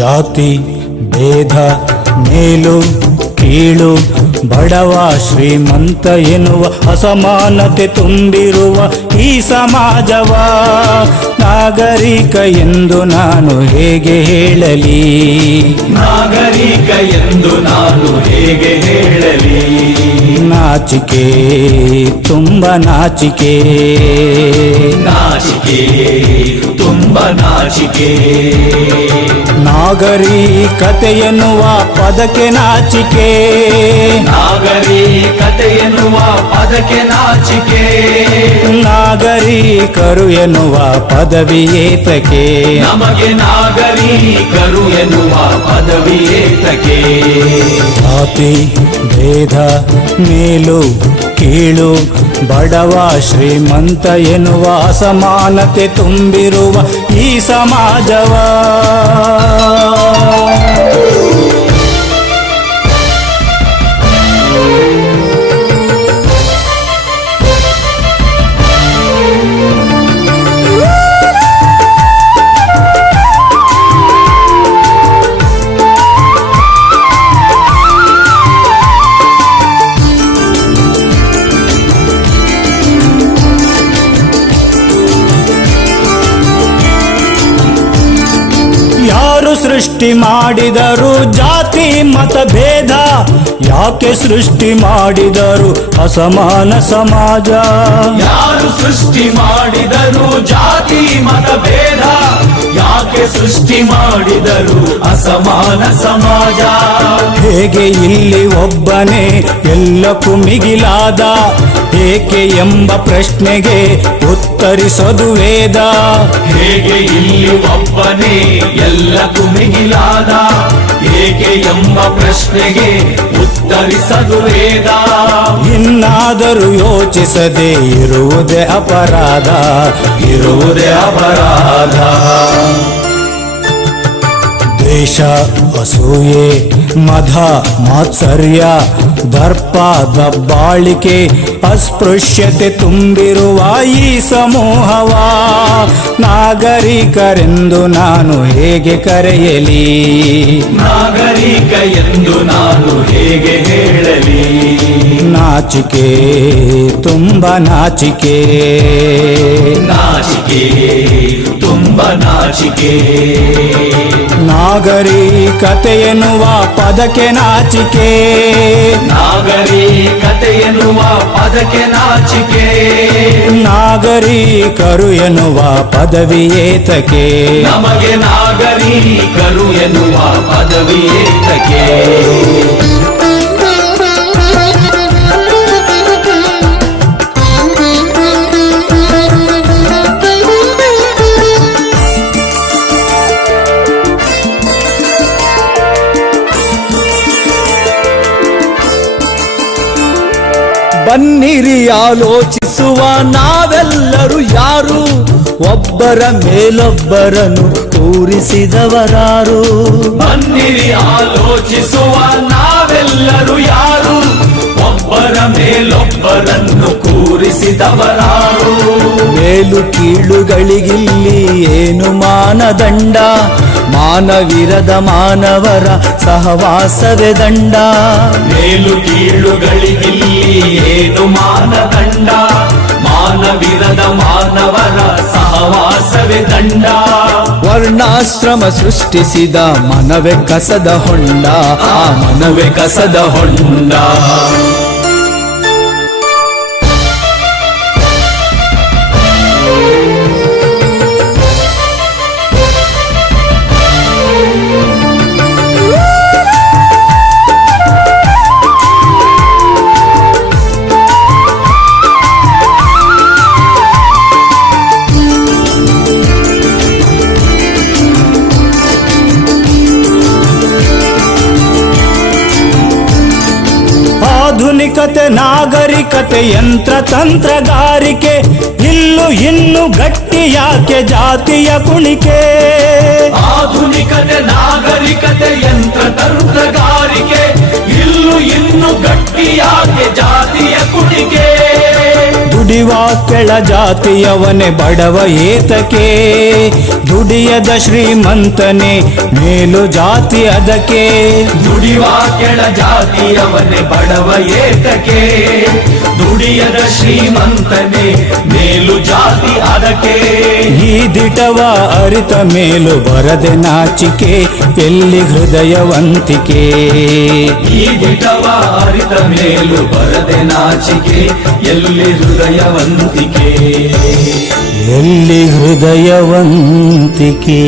ಜಾತಿ ಭೇದ ಮೇಲು ಕೀಳು ಬಡವ ಶ್ರೀಮಂತ ಎನ್ನುವ ಅಸಮಾನತೆ ತುಂಬಿರುವ ಈ ಸಮಾಜವ. ನಾಗರಿಕ ಎಂದು ನಾನು ಹೇಗೆ ಹೇಳಲಿ? ನಾಗರಿಕ ಎಂದು ನಾನು ಹೇಗೆ ಹೇಳಲಿ? ನಾಚಿಕೆ ತುಂಬ ನಾಚಿಕೆ. ನಾಚಿಕೆ ತುಂಬ ನಾಚಿಕೆ. ನಾಗರಿಕತೆ ಎನ್ನುವ ಪದಕ್ಕೆ ನಾಚಿಕೆ. ನಾಗರಿಕತೆಯನ್ನುವ ಪದಕ್ಕೆ ನಾಚಿಕೆ. ನಾಗರಿಕರು ಎನ್ನುವ ಪದವಿ ಏತಕೆ ನಮಗೆ ನಾಗರಿಕರು ಎನ್ನುವ ಪದವಿ ಏತಕ್ಕೆ ಜಾತಿ ಭೇದ ಮೇಲು ಕೀಳು ಬಡವ ಶ್ರೀಮಂತ ಎನ್ನುವ ಅಸಮಾನತೆ ತುಂಬಿರುವ ಈ ಸಮಾಜವ ಸೃಷ್ಟಿ ಮಾಡಿದರು ಜಾತಿ ಮತ ಭೇದ. ಯಾಕೆ ಸೃಷ್ಟಿ ಮಾಡಿದರು? ಅಸಮಾನ ಸಮಾಜ. ಯಾರು ಸೃಷ್ಟಿ ಮಾಡಿದರು ಜಾತಿ ಮತಭೇದ ಯಾಕೆ ಸೃಷ್ಟಿ ಮಾಡಿದರು ಅಸಮಾನ ಸಮಾಜ. ಹೇಗೆ ಇಲ್ಲಿ ಒಬ್ಬನೇ ಎಲ್ಲಕ್ಕೂ ಮಿಗಿಲಾದ ಏಕೆ ಎಂಬ ಪ್ರಶ್ನೆಗೆ ಉತ್ತರಿಸೋದು ವೇದ. ಹೇಗೆ ಇಲ್ಲಿ ಒಬ್ಬನೇ ಎಲ್ಲಕ್ಕೂ ಮಿಗಿಲಾದ ಏಕೆ ಎಂಬ ಪ್ರಶ್ನೆಗೆ ಉತ್ತರಿಸದು ವೇದ. ಇನ್ನಾದರೂ ಯೋಚಿಸದೆ ಇರುವುದೇ ಅಪರಾಧ. ಇರುವುದೇ ಅಪರಾಧ. ದ್ವೇಷ ಅಸೂಯೆ ಮಧ ಮಾತ್ಸರ್ಯ ದರ್ಪ ದಬ್ಬಾಳಿಕೆ ಅಸ್ಪೃಶ್ಯತೆ ತುಂಬಿರುವ ಈ ಸಮೂಹವ. ನಾಗರಿಕರೆಂದು ನಾನು ಹೇಗೆ ಕರೆಯಲಿ? ನಾಗರಿಕ ಎಂದು ನಾನು ಹೇಗೆ ಹೇಳಲಿ? ನಾಚಿಕೆ ತುಂಬ ನಾಚಿಕೆ. ನಾಚಿಕೆ ತುಂಬ ನಾಚಿಕೆ. ನಾಗರಿಕತೆ ಪದಕೆ ಪದಕ್ಕೆ ನಾಚಿಕೆ. ನಾಗರಿಕತೆಯೆನ್ನುವ ಪದಕ್ಕೆ ನಾಚಿಕೆ. ನಾಗರಿಕರು ಎನ್ನುವ ಪದವಿ ಏತಕ್ಕೆ ನಮಗೆ ನಾಗರಿಕರು ಎನ್ನುವ ಪದವಿ ಏತಕ್ಕೆ ಬನ್ನಿರಿ ಆಲೋಚಿಸುವ ನಾವೆಲ್ಲರೂ ಯಾರು? ಒಬ್ಬರ ಮೇಲೊಬ್ಬರನ್ನು ಕೂರಿಸಿದವರಾರು ಬನ್ನಿರಿ ಆಲೋಚಿಸುವ ನಾವೆಲ್ಲರೂ ಯಾರು? ಒಬ್ಬರ ಮೇಲೊಬ್ಬರನ್ನು ಕೂರಿಸಿದವರಾರು. ಮೇಲು ಕೀಳುಗಳಿಗಿಲ್ಲಿ ಏನು ಮಾನದಂಡ? ಮಾನವಿರದ ಮಾನವರ ಸಹವಾಸವೇ ದಂಡ? ಮೇಲು ಕೀಳುಗಳಿಗಿಲ್ಲಿ ಏನು ಮಾನದಂಡ ಮಾನವಿರದ ಮಾನವರ ಸಹವಾಸವೇ ದಂಡ. ವರ್ಣಾಶ್ರಮ ಸೃಷ್ಟಿಸಿದ ಮನವೇ ಕಸದ ಹೊಂಡ, ಆ ಮನವೇ ಕಸದ ಹೊಂಡ. ಆಧುನಿಕತೆ ನಾಗರಿಕತೆ ಯಂತ್ರ ತಂತ್ರಗಾರಿಕೆ ಇಲ್ಲು ಇನ್ನು ಗಟ್ಟಿ ಯಾಕೆ ಜಾತಿಯ ಕುಣಿಕೆ? ಆಧುನಿಕತೆ ನಾಗರಿಕತೆ ಯಂತ್ರ ತಂತ್ರಗಾರಿಕೆ ಇಲ್ಲು ಇನ್ನು ಗಟ್ಟಿಯಾಗಿ ಜಾತಿಯ ಕುಣಿಕೆ? ದುಡಿವ ಕೆಳ ಜಾತಿಯವನೇ ಬಡವ ಏತಕೆ? ದುಡಿಯದ ಶ್ರೀಮಂತನೇ ಮೇಲು ಜಾತಿ ಅದಕ್ಕೆ. ದುಡಿಯುವ ಕೆಳ ಜಾತಿಯವನೇ ಬಡವ ಏತಕ್ಕೆ ದುಡಿಯದ ಶ್ರೀಮಂತನೇ ಮೇಲು ಜಾತಿ ಅದಕ್ಕೆ. ಈ ದಿಟವ ಅರಿತ ಮೇಲು ಬರದೆ ನಾಚಿಕೆ ಎಲ್ಲಿ ಹೃದಯವಂತಿಕೆ. ಈ ದಿಟವ ಅರಿತ ಮೇಲು ಬರದೆ ನಾಚಿಕೆ ಎಲ್ಲಿ ಹೃದಯವಂತಿಕೆ. ಎಲ್ಲಿ ಹೃದಯವಂತಿಕೆ